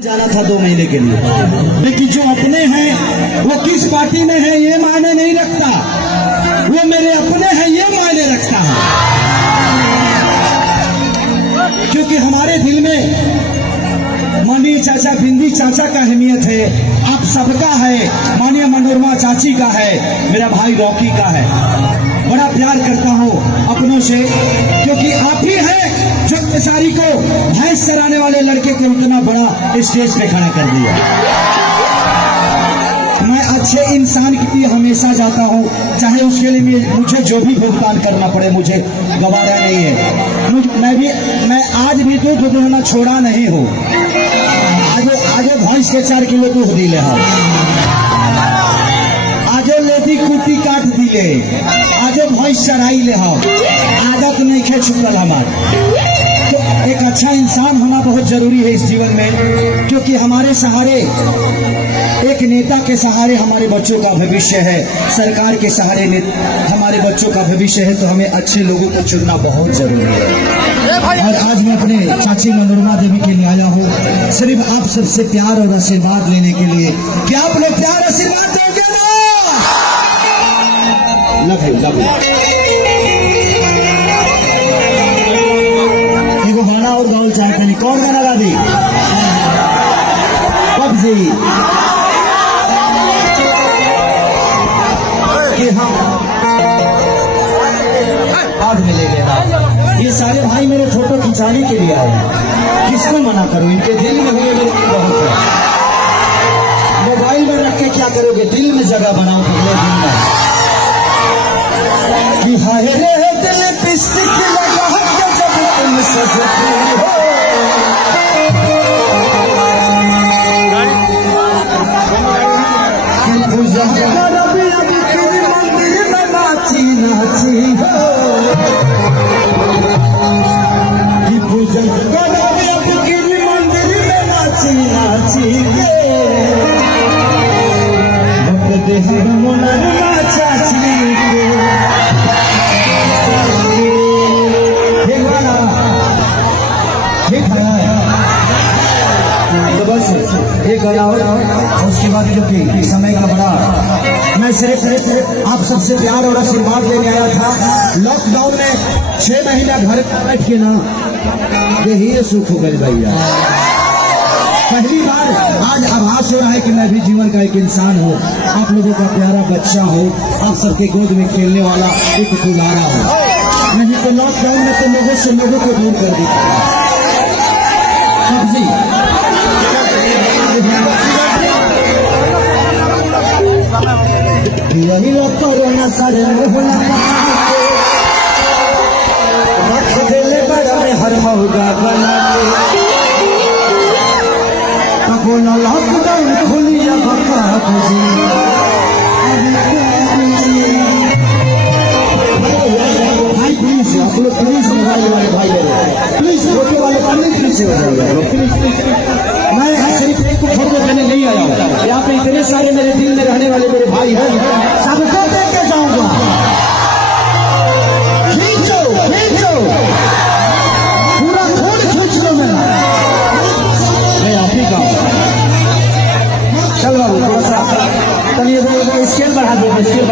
जाना था 2 महीने के लिए, लेकिन जो अपने हैं वो किस पार्टी में है ये मायने नहीं रखता, वो मेरे अपने हैं ये मायने रखता है। क्योंकि हमारे दिल में मनी चाचा बिंदी चाचा का अहमियत है, आप सबका है, माननीय मनोरमा चाची का है, मेरा भाई रॉकी का है। बड़ा प्यार करता हूँ अपनों से, क्योंकि आप ही है जो केसारी को भैंस चराने वाले लड़के को इतना बड़ा स्टेज पे खड़ा कर दिया। मैं अच्छे इंसान के लिए हमेशा जाता हूँ, चाहे उसके लिए मुझे जो भी भुगतान करना पड़े, मुझे गवारा नहीं है। मैं आज भी दूध दुहना छोड़ा नहीं हूँ। आगे भैंस के 4 किलो दूध दिले हम, आजो लेदी कुटी काट दिले, आजो भैंस चराई ले हम, आदत नहीं खे छुटल हमारे। तो एक अच्छा इंसान होना बहुत जरूरी है इस जीवन में, क्योंकि हमारे सहारे, एक नेता के सहारे हमारे बच्चों का भविष्य है, सरकार के सहारे हमारे बच्चों का भविष्य है। तो हमें अच्छे लोगों को चुनना बहुत जरूरी है। और आज मैं अपने चाची मनोरमा देवी के लिए आया हूँ, सिर्फ आप सबसे प्यार और आशीर्वाद लेने के लिए। क्या आप लोग प्यार आशीर्वाद दोगे ना? लव एगो गाना और गाओ चाहे पहले। कौन गाना गा दी? पबजी कि हम आज मिलेंगे। ये सारे भाई मेरे फोटो खिंचाने के लिए आए, किसको मना करूं? इनके दिल में हुए मेरे बहुत है। मोबाइल में रख के क्या करोगे? दिल में जगह बनाओ अगले दिन में। कि हाय रे दिल पिस्टिक लगा के जब तुम सजती हो, कि पूजा रबी रबी तेरे मंदिर में नाची नाची हो, कि पूजा रबी रबी तेरे मंदिर में नाची नाची के भक्त देह मनोरमा चाची के। तो बस एक गाना और उसके बाद क्योंकि समय का बड़ा, मैं सिर्फ आप सबसे प्यार और आशीर्वाद लेने आया था। लॉकडाउन में 6 महीना घर बैठ के ना यही सुख हो गए भैया। पहली बार आज आभास हो रहा है कि मैं भी जीवन का एक इंसान हूँ, आप लोगों का प्यारा बच्चा हो, आप सबके गोद में खेलने वाला एक दुलारा हो। नहीं तो लॉकडाउन में तो लोगों से लोगों को दूर कर दिया। सब्जी यही लोग कोरोना सारे मुहला रख देले बड़ा में हर मौका बना के, तको न लॉकडाउन खुलिया बका जी। भाई प्लीज आप लोग प्लीज मोबाइल वाले भाई प्लीज फोटो वाले प्लीज हो जाइए। मैं यहाँ सिर्फ एक फोटो करने नहीं आया हूँ, यहाँ पे इतने सारे मेरे दिल में रहने वाले मेरे भाई हैं।